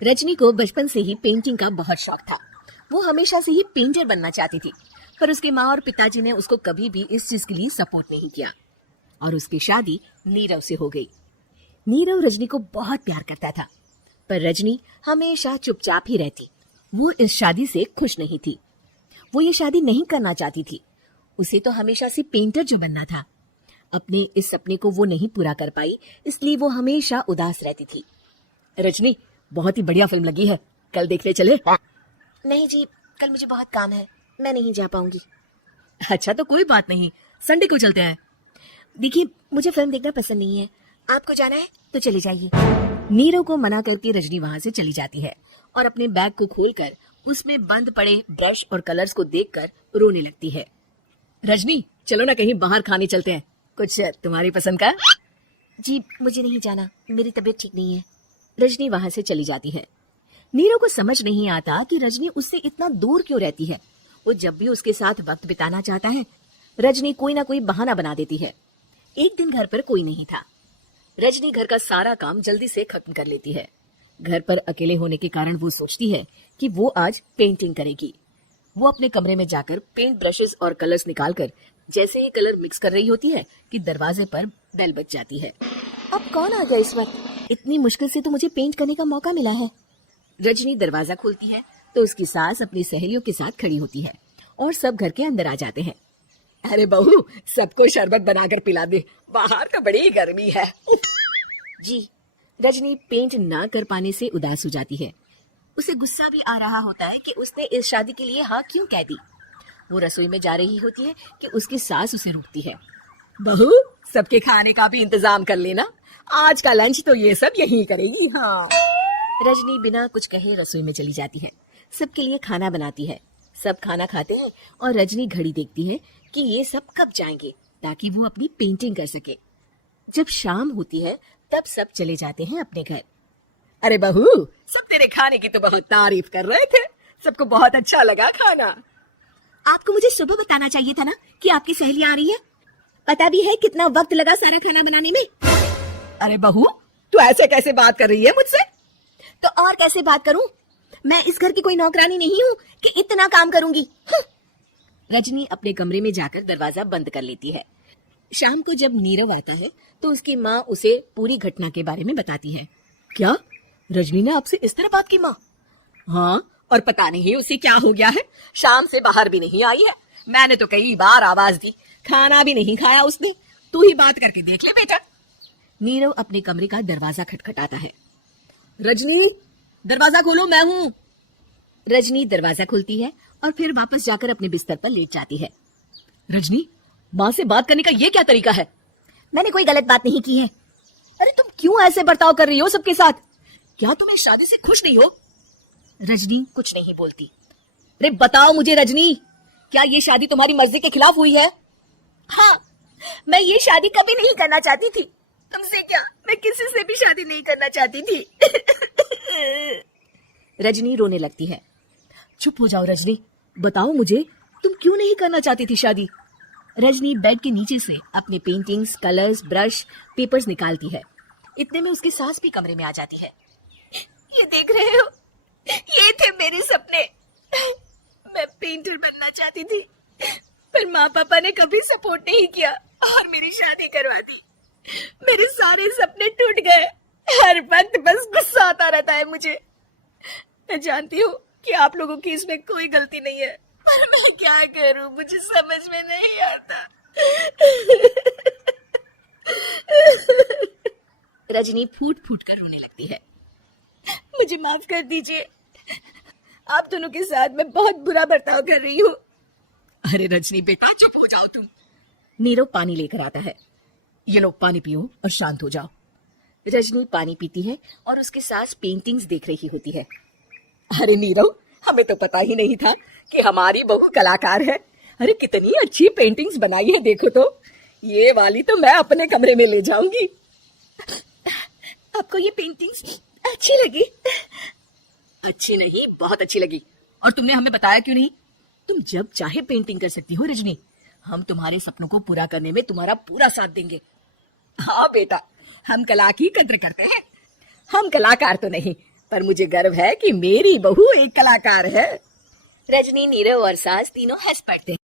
रजनी को बचपन से ही पेंटिंग का बहुत शौक था। वो हमेशा से ही पेंटर बनना चाहती थी, पर उसके माँ और पिताजी ने उसको कभी भी इस चीज के लिए सपोर्ट नहीं किया और उसकी शादी नीरव से हो गई। नीरव रजनी को बहुत प्यार करता था, पर रजनी हमेशा चुपचाप ही रहती। वो इस शादी से खुश नहीं थी। वो ये शादी नहीं करना चाहती थी। उसे तो हमेशा से पेंटर जो बनना था। अपने इस सपने को वो नहीं पूरा कर पाई, इसलिए वो हमेशा उदास रहती थी। रजनी, बहुत ही बढ़िया फिल्म लगी है, कल देखने चले? नहीं जी, कल मुझे बहुत काम है, मैं नहीं जा पाऊंगी। अच्छा तो कोई बात नहीं, संडे को चलते हैं। देखिए, मुझे फिल्म देखना पसंद नहीं है। आपको जाना है तो चले जाइए। नीरव को मना करके रजनी वहां से चली जाती है और अपने बैग को खोलकर उसमें बंद पड़े ब्रश और कलर्स को देखकर रोने लगती है। रजनी, चलो ना कहीं बाहर खाने चलते हैं, कुछ तुम्हारी पसंद का। जी, मुझे नहीं जाना, मेरी तबीयत ठीक नहीं है। रजनी वहां से चली जाती है। नीरव को समझ नहीं आता कि रजनी उससे इतना दूर क्यों रहती है। वो जब भी उसके साथ वक्त बिताना चाहता है, रजनी कोई ना कोई बहाना बना देती है। एक दिन घर पर कोई नहीं था। रजनी घर का सारा काम जल्दी से खत्म कर लेती है। घर पर अकेले होने के कारण वो सोचती है कि वो आज पेंटिंग करेगी। वो अपने कमरे में जाकर पेंट ब्रशेस और कलर्स निकालकर जैसे ही कलर मिक्स कर रही होती है कि दरवाजे पर बेल बज जाती है। अब कौन आ गया इस वक्त? इतनी मुश्किल से तो मुझे पेंट करने का मौका मिला है। रजनी दरवाजा खोलती है तो उसकी सास अपनी सहेलियों के साथ खड़ी होती है और सब घर के अंदर आ जाते हैं। अरे बहू, सबको शरबत बनाकर पिला दे, बाहर तो बड़ी गर्मी है। जी। रजनी पेंट ना कर पाने से उदास हो जाती है। उसे गुस्सा भी आ रहा होता है कि उसने इस शादी के लिए हाँ क्यों कह दी। वो रसोई में जा रही होती है कि उसकी सास उसे रोकती है। बहू, सबके खाने का भी इंतजाम कर लेना, आज का लंच तो ये सब यही करेगी। हाँ। रजनी बिना कुछ कहे रसोई में चली जाती है। सबके लिए खाना बनाती है। सब खाना खाते हैं और रजनी घड़ी देखती है कि ये सब कब जाएंगे ताकि वो अपनी पेंटिंग कर सके। जब शाम होती है तब सब चले जाते हैं अपने घर। अरे बहू, सब तेरे खाने की तो बहुत तारीफ कर रहे थे, सबको बहुत अच्छा लगा खाना। आपको मुझे सुबह बताना चाहिए था ना कि आपकी सहेली आ रही है। पता भी है कितना वक्त लगा सारा खाना बनाने में। अरे बहू, तू ऐसे कैसे बात कर रही है मुझसे? तो और कैसे बात करूं? मैं इस घर की कोई नौकरानी नहीं हूं कि इतना काम करूंगी। रजनी अपने कमरे में जाकर दरवाजा बंद कर लेती है। शाम को जब नीरव आता है तो उसकी माँ उसे पूरी घटना के बारे में बताती है। क्या रजनी ने आपसे इस तरह बात की माँ? हाँ, और पता नहीं उसे क्या हो गया है, शाम से बाहर भी नहीं आई है। मैंने तो कई बार आवाज दी, खाना भी नहीं खाया उसने। तू ही बात करके देख ले बेटा। नीरव अपने कमरे का दरवाजा खटखटाता है। रजनी, दरवाजा खोलो, मैं हूँ। रजनी दरवाजा खोलती है और फिर वापस जाकर अपने बिस्तर पर लेट जाती है। रजनी, माँ से बात करने का ये क्या तरीका है? मैंने कोई गलत बात नहीं की है। अरे तुम क्यों ऐसे बर्ताव कर रही हो सबके साथ? क्या तुम इस शादी से खुश नहीं हो? रजनी कुछ नहीं बोलती। अरे बताओ मुझे रजनी, क्या ये शादी तुम्हारी मर्जी के खिलाफ हुई है? हाँ, मैं ये शादी कभी नहीं करना चाहती थी। तुमसे क्या, मैं किसी से भी शादी नहीं करना चाहती थी। रजनी रोने लगती है। चुप हो जाओ रजनी, बताओ मुझे, तुम क्यों नहीं करना चाहती थी शादी? रजनी बेड के नीचे से अपने पेंटिंग्स, कलर्स, ब्रश, पेपर्स निकालती है। इतने में उसकी सास भी कमरे में आ जाती है। ये देख रहे हो, ये थे मेरे सपने। मैं पेंटर बनना चाहती थी, पर माँ पापा ने कभी सपोर्ट नहीं किया और मेरी शादी करवा दी। मेरे सारे सपने टूट गए। हर वक्त बस गुस्सा आता रहता है मुझे। मैं जानती हूँ कि आप लोगों की इसमें कोई गलती नहीं है, पर मैं क्या करूं, मुझे समझ में नहीं आता। रजनी फूट फूट कर रोने लगती है। मुझे माफ कर दीजिए, आप दोनों के साथ मैं बहुत बुरा बर्ताव कर रही हूँ। अरे रजनी बेटा, चुप हो जाओ तुम। नीरव पानी लेकर आता है। ये लो पानी पियो और शांत हो जाओ। रजनी पानी पीती है और उसके सास पेंटिंग्स देख रही होती है। अरे नीरव, हमें तो पता ही नहीं था कि हमारी बहू कलाकार है। अरे कितनी अच्छी पेंटिंग्स बनाई है, देखो तो। ये वाली तो मैं अपने कमरे में ले जाऊंगी। आपको ये पेंटिंग्स अच्छी लगी? अच्छी नहीं, बहुत अच्छी लगी। और तुमने हमें बताया क्यों नहीं? तुम जब चाहे पेंटिंग कर सकती हो रजनी। हम तुम्हारे सपनों को पूरा करने में तुम्हारा पूरा साथ देंगे। हाँ बेटा, हम कला की कद्र करते हैं। हम कलाकार तो नहीं, पर मुझे गर्व है कि मेरी बहू एक कलाकार है। रजनी, नीरव और सास तीनों हंस पड़ते हैं।